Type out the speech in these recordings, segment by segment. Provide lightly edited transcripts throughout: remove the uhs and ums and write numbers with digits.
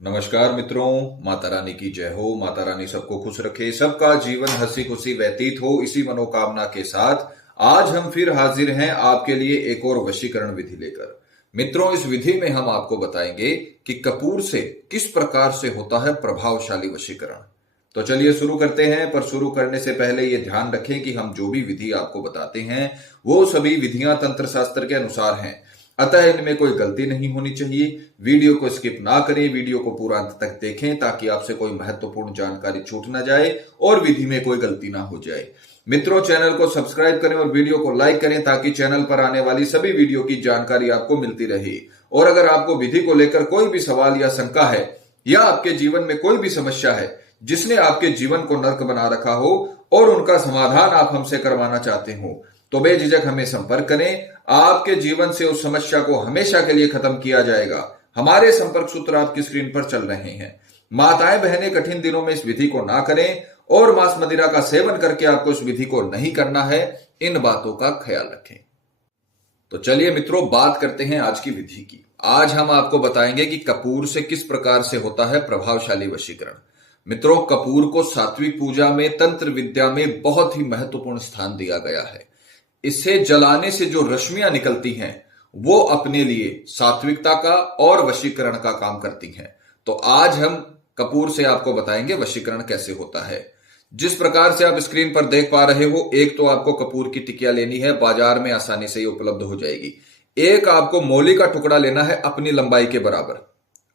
नमस्कार मित्रों, माता रानी की जय हो। माता रानी सबको खुश रखे, सबका जीवन हंसी खुशी व्यतीत हो, इसी मनोकामना के साथ आज हम फिर हाजिर हैं आपके लिए एक और वशीकरण विधि लेकर। मित्रों, इस विधि में हम आपको बताएंगे कि कपूर से किस प्रकार से होता है प्रभावशाली वशीकरण। तो चलिए शुरू करते हैं। पर शुरू करने से पहले ये ध्यान रखें कि हम जो भी विधि आपको बताते हैं वो सभी विधियां तंत्र शास्त्र के अनुसार हैं, अतः इनमें कोई गलती नहीं होनी चाहिए। वीडियो को स्किप ना करें, वीडियो को पूरा अंत तक देखें ताकि आपसे कोई महत्वपूर्ण जानकारी छूट ना जाए और विधि में कोई गलती ना हो जाए। मित्रों, चैनल को सब्सक्राइब करें और वीडियो को लाइक करें ताकि चैनल पर आने वाली सभी वीडियो की जानकारी आपको मिलती रहे। और अगर आपको विधि को लेकर कोई भी सवाल या शंका है या आपके जीवन में कोई भी समस्या है जिसने आपके जीवन को नर्क बना रखा हो और उनका समाधान आप हमसे करवाना चाहते हो, तो बेझिझक हमें संपर्क करें। आपके जीवन से उस समस्या को हमेशा के लिए खत्म किया जाएगा। हमारे संपर्क सूत्र आपकी स्क्रीन पर चल रहे हैं। माताएं बहनें कठिन दिनों में इस विधि को ना करें और मांस मदिरा का सेवन करके आपको इस विधि को नहीं करना है। इन बातों का ख्याल रखें। तो चलिए मित्रों, बात करते हैं आज की विधि की। आज हम आपको बताएंगे कि कपूर से किस प्रकार से होता है प्रभावशाली वशीकरण। मित्रों, कपूर को सात्विक पूजा में, तंत्र विद्या में बहुत ही महत्वपूर्ण स्थान दिया गया है। इसे जलाने से जो रश्मियां निकलती हैं वो अपने लिए सात्विकता का और वशीकरण का काम करती हैं। तो आज हम कपूर से आपको बताएंगे वशीकरण कैसे होता है। जिस प्रकार से आप स्क्रीन पर देख पा रहे हो, एक तो आपको कपूर की टिकिया लेनी है, बाजार में आसानी से ये उपलब्ध हो जाएगी। एक आपको मौली का टुकड़ा लेना है अपनी लंबाई के बराबर।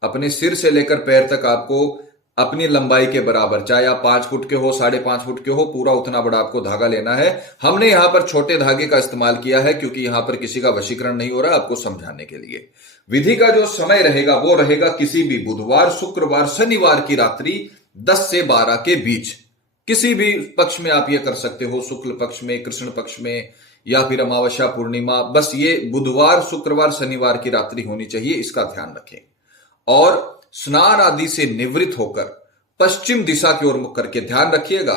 अपने सिर से लेकर पैर तक आपको अपनी लंबाई के बराबर, चाहे आप 5 फुट के हो, 5.5 फुट के हो, पूरा उतना बड़ा आपको धागा लेना है। हमने यहां पर छोटे धागे का इस्तेमाल किया है क्योंकि यहां पर किसी का वशीकरण नहीं हो रहा, आपको समझाने के लिए। विधि का जो समय रहेगा वो रहेगा किसी भी बुधवार, शुक्रवार, शनिवार की रात्रि 10 से 12 के बीच। किसी भी पक्ष में आप ये कर सकते हो, शुक्ल पक्ष में, कृष्ण पक्ष में, या फिर अमावस्या, पूर्णिमा। बस ये बुधवार, शुक्रवार, शनिवार की रात्रि होनी चाहिए, इसका ध्यान रखें। और स्नान आदि से निवृत्त होकर पश्चिम दिशा की ओर मुख करके, ध्यान रखिएगा,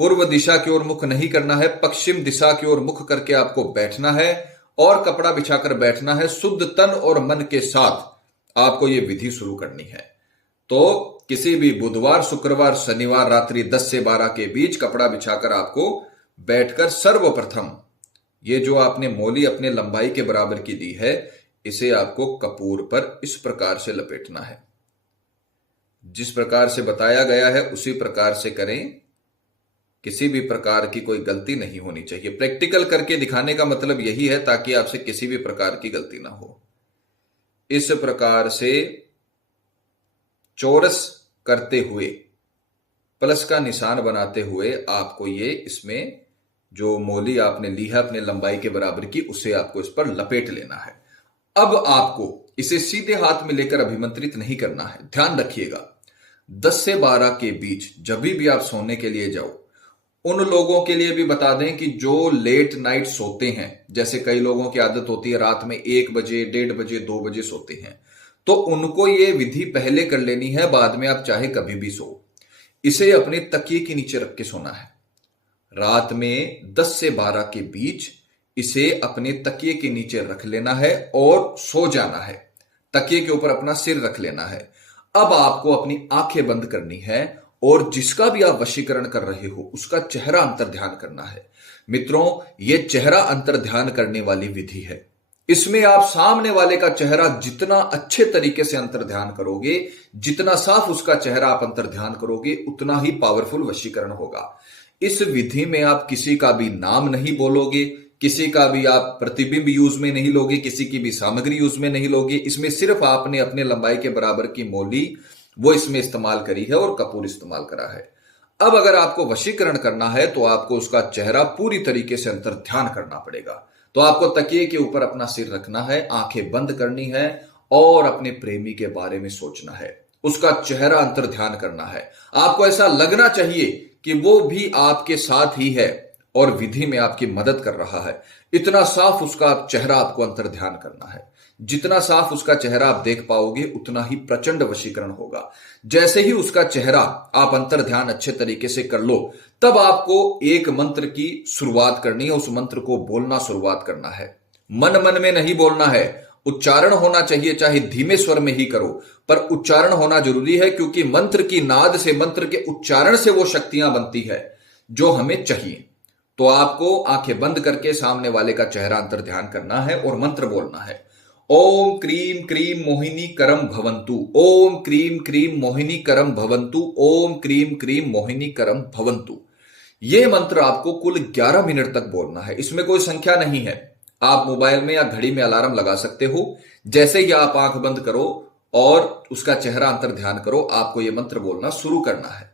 पूर्व दिशा की ओर मुख नहीं करना है, पश्चिम दिशा की ओर मुख करके आपको बैठना है और कपड़ा बिछाकर बैठना है। शुद्ध तन और मन के साथ आपको यह विधि शुरू करनी है। तो किसी भी बुधवार, शुक्रवार, शनिवार रात्रि 10 से 12 के बीच कपड़ा बिछाकर आपको बैठकर सर्वप्रथम ये जो आपने मौली अपने लंबाई के बराबर की दी है, इसे आपको कपूर पर इस प्रकार से लपेटना है। जिस प्रकार से बताया गया है उसी प्रकार से करें। किसी भी प्रकार की कोई गलती नहीं होनी चाहिए। प्रैक्टिकल करके दिखाने का मतलब यही है ताकि आपसे किसी भी प्रकार की गलती ना हो। इस प्रकार से चौरस करते हुए, प्लस का निशान बनाते हुए आपको ये इसमें जो मौली आपने ली है अपने लंबाई के बराबर की, उसे आपको इस पर लपेट लेना है। अब आपको इसे सीधे हाथ में लेकर अभिमंत्रित नहीं करना है। ध्यान रखिएगा, 10 से 12 के बीच जब भी आप सोने के लिए जाओ, उन लोगों के लिए भी बता दें कि जो लेट नाइट सोते हैं, जैसे कई लोगों की आदत होती है रात में 1 बजे, 1:30 बजे, 2 बजे सोते हैं, तो उनको ये विधि पहले कर लेनी है। बाद में आप चाहे कभी भी सो, इसे अपने तकिए के नीचे रख के सोना है। रात में 10 से 12 के बीच इसे अपने तकिए के नीचे रख लेना है और सो जाना है। तकिए के ऊपर अपना सिर रख लेना है। अब आपको अपनी आंखें बंद करनी है और जिसका भी आप वशीकरण कर रहे हो उसका चेहरा अंतर ध्यान करना है। मित्रों, यह चेहरा अंतर ध्यान करने वाली विधि है। इसमें आप सामने वाले का चेहरा जितना अच्छे तरीके से अंतर ध्यान करोगे, जितना साफ उसका चेहरा आप अंतर ध्यान करोगे, उतना ही पावरफुल वशीकरण होगा। इस विधि में आप किसी का भी नाम नहीं बोलोगे, किसी का भी आप प्रतिबिंब यूज में नहीं लोगे, किसी की भी सामग्री यूज में नहीं लोगे। इसमें सिर्फ आपने अपने लंबाई के बराबर की मौली वो इसमें इस्तेमाल करी है और कपूर इस्तेमाल करा है। अब अगर आपको वशीकरण करना है तो आपको उसका चेहरा पूरी तरीके से अंतर ध्यान करना पड़ेगा। तो आपको तकिए के ऊपर अपना सिर रखना है, आंखें बंद करनी है और अपने प्रेमी के बारे में सोचना है। उसका चेहरा अंतर ध्यान करना है। आपको ऐसा लगना चाहिए कि वो भी आपके साथ ही है और विधि में आपकी मदद कर रहा है। इतना साफ उसका चेहरा आपको अंतर ध्यान करना है। जितना साफ उसका चेहरा आप देख पाओगे उतना ही प्रचंड वशीकरण होगा। जैसे ही उसका चेहरा आप अंतर ध्यान अच्छे तरीके से कर लो, तब आपको एक मंत्र की शुरुआत करनी है। उस मंत्र को बोलना शुरुआत करना है। मन मन में नहीं बोलना है, उच्चारण होना चाहिए, चाहे धीमे स्वर में ही करो, पर उच्चारण होना जरूरी है, क्योंकि मंत्र की नाद से, मंत्र के उच्चारण से वो शक्तियां बनती है जो हमें चाहिए। तो आपको आंखें बंद करके सामने वाले का चेहरा अंतर ध्यान करना है और मंत्र बोलना है। ओम क्रीम क्रीम मोहिनी करम भवंतु, ओम क्रीम क्रीम मोहिनी करम भवंतु, ओम क्रीम क्रीम मोहिनी करम भवंतु। यह मंत्र आपको कुल 11 मिनट तक बोलना है। इसमें कोई संख्या नहीं है। आप मोबाइल में या घड़ी में अलार्म लगा सकते हो। जैसे ही आप आंख बंद करो और उसका चेहरा अंतर ध्यान करो, आपको यह मंत्र बोलना शुरू करना है।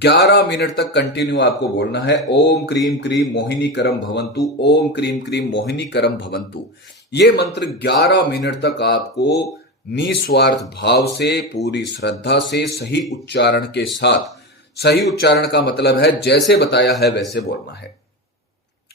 11 मिनट तक कंटिन्यू आपको बोलना है, ओम क्रीम क्रीम मोहिनी करम भवंतु, ओम क्रीम क्रीम मोहिनी करम भवंतु। यह मंत्र 11 मिनट तक आपको निस्वार्थ भाव से, पूरी श्रद्धा से, सही उच्चारण के साथ, सही उच्चारण का मतलब है जैसे बताया है वैसे बोलना है।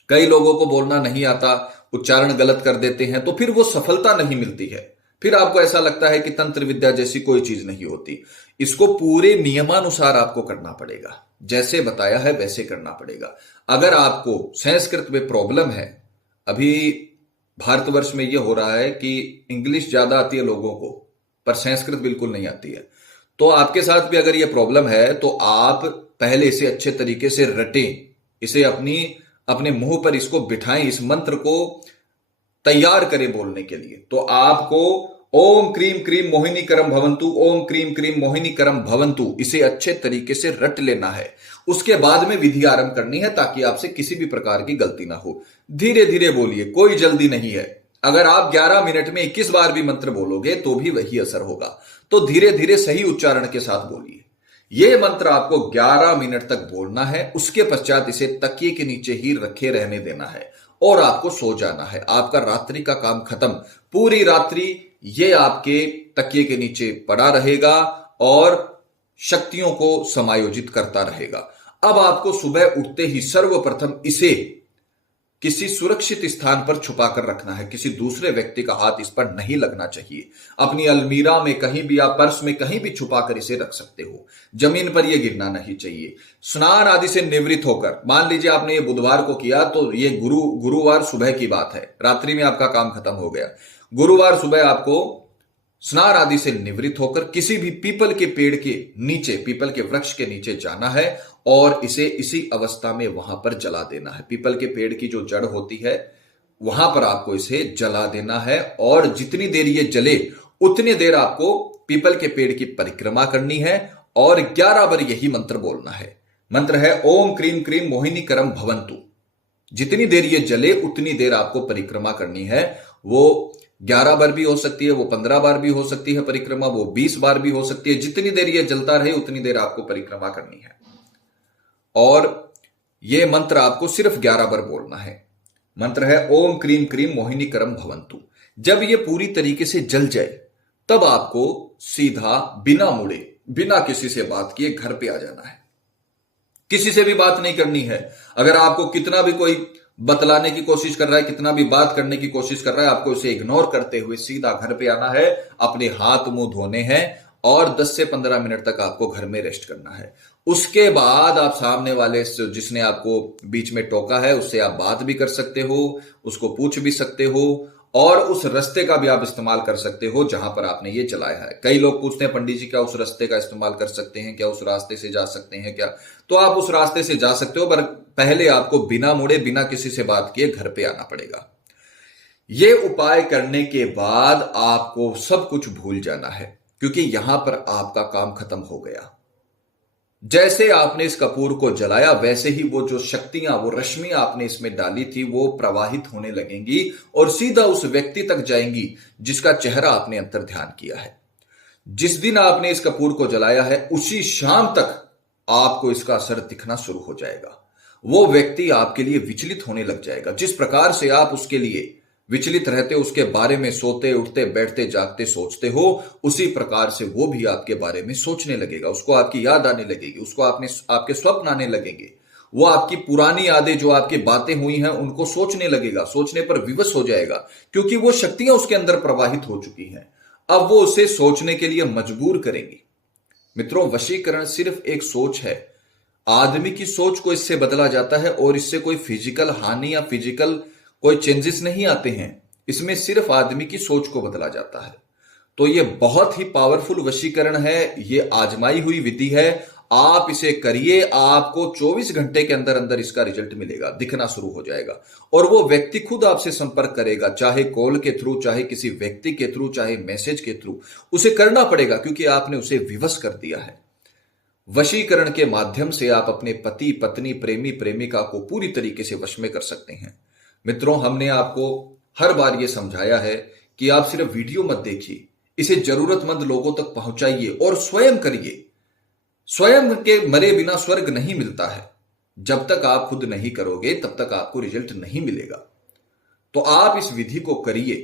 कई लोगों को बोलना नहीं आता, उच्चारण गलत कर देते हैं, तो फिर वो सफलता नहीं मिलती है। फिर आपको ऐसा लगता है कि तंत्र विद्या जैसी कोई चीज नहीं होती। इसको पूरे नियमानुसार आपको करना पड़ेगा, जैसे बताया है वैसे करना पड़ेगा। अगर आपको संस्कृत में प्रॉब्लम है, अभी भारतवर्ष में यह हो रहा है कि इंग्लिश ज्यादा आती है लोगों को, पर संस्कृत बिल्कुल नहीं आती है, तो आपके साथ भी अगर यह प्रॉब्लम है तो आप पहले इसे अच्छे तरीके से रटें, इसे अपने मुंह पर इसको बिठाएं, इस मंत्र को तैयार करें बोलने के लिए। तो आपको ओम क्रीम क्रीम मोहिनी करम भवंतु, ओम क्रीम क्रीम मोहिनी करम भवंतु, इसे अच्छे तरीके से रट लेना है। उसके बाद में विधि आरंभ करनी है, ताकि आपसे किसी भी प्रकार की गलती ना हो। धीरे धीरे बोलिए, कोई जल्दी नहीं है। अगर आप 11 मिनट में 21 बार भी मंत्र बोलोगे तो भी वही असर होगा। तो धीरे धीरे सही उच्चारण के साथ बोलिए। यह मंत्र आपको 11 मिनट तक बोलना है। उसके पश्चात इसे तकिए के नीचे ही रखे रहने देना है और आपको सो जाना है। आपका रात्रि का काम खत्म। पूरी रात्रि ये आपके तकिए के नीचे पड़ा रहेगा और शक्तियों को समायोजित करता रहेगा। अब आपको सुबह उठते ही सर्वप्रथम इसे किसी सुरक्षित स्थान पर छुपा कर रखना है। किसी दूसरे व्यक्ति का हाथ इस पर नहीं लगना चाहिए। अपनी अलमीरा में कहीं भी या पर्स में कहीं भी छुपा कर इसे रख सकते हो। जमीन पर यह गिरना नहीं चाहिए। स्नान आदि से निवृत्त होकर, मान लीजिए आपने ये बुधवार को किया, तो ये गुरुवार सुबह की बात है, रात्रि में आपका काम खत्म हो गया। गुरुवार सुबह आपको स्नान आदि से निवृत्त होकर किसी भी पीपल के पेड़ के नीचे, पीपल के वृक्ष के नीचे जाना है और इसे इसी अवस्था में वहां पर जला देना है। पीपल के पेड़ की जो जड़ होती है वहां पर आपको इसे जला देना है और जितनी देर ये जले उतनी देर आपको पीपल के पेड़ की परिक्रमा करनी है और 11 बार यही मंत्र बोलना है। मंत्र है ओम क्रीम क्रीम मोहिनी करम भवंतु। जितनी देर ये जले उतनी देर आपको परिक्रमा करनी है। वो 11 बार भी हो सकती है, वो 15 बार भी हो सकती है परिक्रमा, वो 20 बार भी हो सकती है। जितनी देर ये जलता रहे उतनी देर आपको परिक्रमा करनी है और यह मंत्र आपको सिर्फ 11 बार बोलना है। मंत्र है ओम क्रीम क्रीम मोहिनी करम भवंतु। जब यह पूरी तरीके से जल जाए तब आपको सीधा बिना मुड़े, बिना किसी से बात किए घर पे आ जाना है। किसी से भी बात नहीं करनी है। अगर आपको कितना भी कोई बतलाने की कोशिश कर रहा है, कितना भी बात करने की कोशिश कर रहा है, आपको इसे इग्नोर करते हुए सीधा घर पे आना है। अपने हाथ मुंह धोने हैं और 10 से 15 मिनट तक आपको घर में रेस्ट करना है। उसके बाद आप सामने वाले जिसने आपको बीच में टोका है उससे आप बात भी कर सकते हो, उसको पूछ भी सकते हो और उस रास्ते का भी आप इस्तेमाल कर सकते हो जहां पर आपने ये चलाया है। कई लोग पूछते हैं पंडित जी क्या उस रास्ते का इस्तेमाल कर सकते हैं क्या, उस रास्ते से जा सकते हैं क्या? तो आप उस रास्ते से जा सकते हो, पर पहले आपको बिना मुड़े, बिना किसी से बात किए घर पे आना पड़ेगा। ये उपाय करने के बाद आपको सब कुछ भूल जाना है, क्योंकि यहां पर आपका काम खत्म हो गया। जैसे आपने इस कपूर को जलाया वैसे ही वो जो शक्तियां, वो रश्मियां आपने इसमें डाली थी वो प्रवाहित होने लगेंगी और सीधा उस व्यक्ति तक जाएंगी जिसका चेहरा आपने अंतर ध्यान किया है। जिस दिन आपने इस कपूर को जलाया है उसी शाम तक आपको इसका असर दिखना शुरू हो जाएगा। वो व्यक्ति आपके लिए विचलित होने लग जाएगा। जिस प्रकार से आप उसके लिए विचलित रहते हो, उसके बारे में सोते उठते बैठते जागते सोचते हो, उसी प्रकार से वो भी आपके बारे में सोचने लगेगा। उसको आपकी याद आने लगेगी, उसको आपके स्वप्न आने लगेंगे। वो आपकी पुरानी यादें, जो आपकी बातें हुई हैं, उनको सोचने लगेगा। सोचने पर विवश हो जाएगा, क्योंकि वो शक्तियां उसके अंदर प्रवाहित हो चुकी हैं। अब वो उसे सोचने के लिए मजबूर करेंगी। मित्रों, वशीकरण सिर्फ एक सोच है। आदमी की सोच को इससे बदला जाता है और इससे कोई फिजिकल हानि या फिजिकल कोई चेंजेस नहीं आते हैं। इसमें सिर्फ आदमी की सोच को बदला जाता है। तो ये बहुत ही पावरफुल वशीकरण है, ये आजमाई हुई विधि है। आप इसे करिए, आपको 24 घंटे के अंदर अंदर इसका रिजल्ट मिलेगा, दिखना शुरू हो जाएगा और वो व्यक्ति खुद आपसे संपर्क करेगा, चाहे कॉल के थ्रू, चाहे किसी व्यक्ति के थ्रू, चाहे मैसेज के थ्रू। उसे करना पड़ेगा क्योंकि आपने उसे विवश कर दिया है। वशीकरण के माध्यम से आप अपने पति, पत्नी, प्रेमी, प्रेमिका को पूरी तरीके से वश में कर सकते हैं। मित्रों, हमने आपको हर बार यह समझाया है कि आप सिर्फ वीडियो मत देखिए, इसे जरूरतमंद लोगों तक पहुंचाइए और स्वयं करिए। स्वयं के मरे बिना स्वर्ग नहीं मिलता है। जब तक आप खुद नहीं करोगे तब तक आपको रिजल्ट नहीं मिलेगा। तो आप इस विधि को करिए।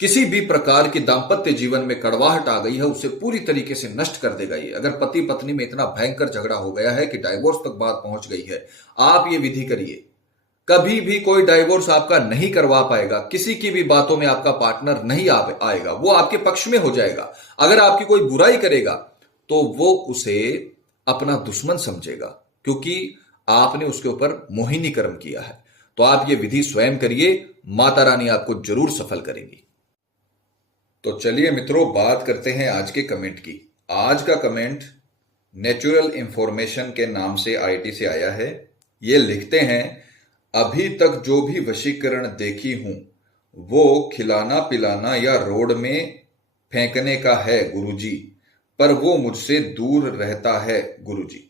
किसी भी प्रकार की दांपत्य जीवन में कड़वाहट आ गई है, उसे पूरी तरीके से नष्ट कर देगा ये। अगर पति पत्नी में इतना भयंकर झगड़ा हो गया है कि डाइवोर्स तक बात पहुंच गई है, आप ये विधि करिए। कभी भी कोई डाइवोर्स आपका नहीं करवा पाएगा। किसी की भी बातों में आपका पार्टनर नहीं आएगा, वो आपके पक्ष में हो जाएगा। अगर आपकी कोई बुराई करेगा तो वो उसे अपना दुश्मन समझेगा, क्योंकि आपने उसके ऊपर मोहिनी कर्म किया है। तो आप ये विधि स्वयं करिए, माता रानी आपको जरूर सफल करेंगी। तो चलिए मित्रों, बात करते हैं आज के कमेंट की। आज का कमेंट नेचुरल इंफॉर्मेशन के नाम से आईटी से आया है। ये लिखते हैं, अभी तक जो भी वशीकरण देखी हूं वो खिलाना पिलाना या रोड में फेंकने का है गुरुजी, पर वो मुझसे दूर रहता है गुरुजी।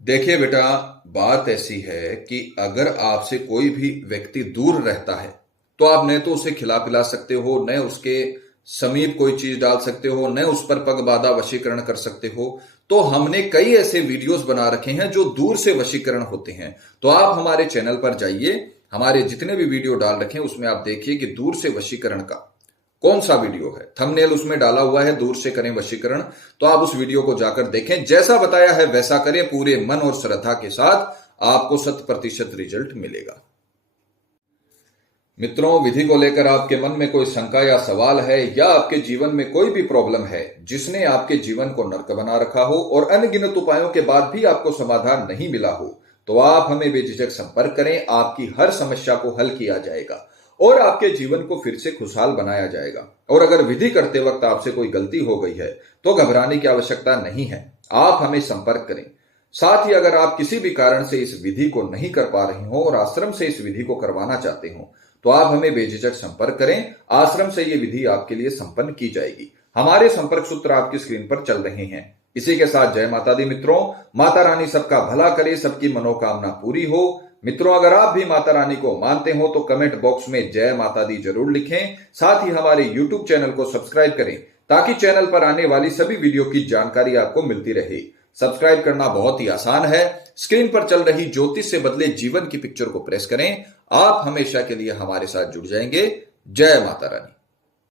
देखिए बेटा, बात ऐसी है कि अगर आपसे कोई भी व्यक्ति दूर रहता है तो आप न तो उसे खिला पिला सकते हो, न उसके समीप कोई चीज डाल सकते हो, न उस पर पग बाधा वशीकरण कर सकते हो। तो हमने कई ऐसे वीडियोस बना रखे हैं जो दूर से वशीकरण होते हैं। तो आप हमारे चैनल पर जाइए, हमारे जितने भी वीडियो डाल रखे हैं उसमें आप देखिए कि दूर से वशीकरण का कौन सा वीडियो है। थंबनेल उसमें डाला हुआ है, दूर से करें वशीकरण। तो आप उस वीडियो को जाकर देखें, जैसा बताया है वैसा करें, पूरे मन और श्रद्धा के साथ, आपको 100% रिजल्ट मिलेगा। मित्रों, विधि को लेकर आपके मन में कोई शंका या सवाल है, या आपके जीवन में कोई भी प्रॉब्लम है जिसने आपके जीवन को नर्क बना रखा हो और अनगिनत उपायों के बाद भी आपको समाधान नहीं मिला हो, तो आप हमें बेझिझक संपर्क करें। आपकी हर समस्या को हल किया जाएगा और आपके जीवन को फिर से खुशहाल बनाया जाएगा। और अगर विधि करते वक्त आपसे कोई गलती हो गई है तो घबराने की आवश्यकता नहीं है, आप हमें संपर्क करें। साथ ही अगर आप किसी भी कारण से इस विधि को नहीं कर पा रहे हो और आश्रम से इस विधि को करवाना चाहते हो, तो आप हमें बेझिझक संपर्क करें। आश्रम से ये विधि आपके लिए संपन्न की जाएगी। हमारे संपर्क सूत्र आपकी स्क्रीन पर चल रहे हैं। इसी के साथ जय माता दी मित्रों। माता रानी सबका भला करे, सबकी मनोकामना पूरी हो। मित्रों, अगर आप भी माता रानी को मानते हो तो कमेंट बॉक्स में जय माता दी जरूर लिखें। साथ ही हमारे यूट्यूब चैनल को सब्सक्राइब करें ताकि चैनल पर आने वाली सभी वीडियो की जानकारी आपको मिलती रहे। सब्सक्राइब करना बहुत ही आसान है। स्क्रीन पर चल रही ज्योतिष से बदले जीवन की पिक्चर को प्रेस करें। आप हमेशा के लिए हमारे साथ जुड़ जाएंगे। जय माता रानी।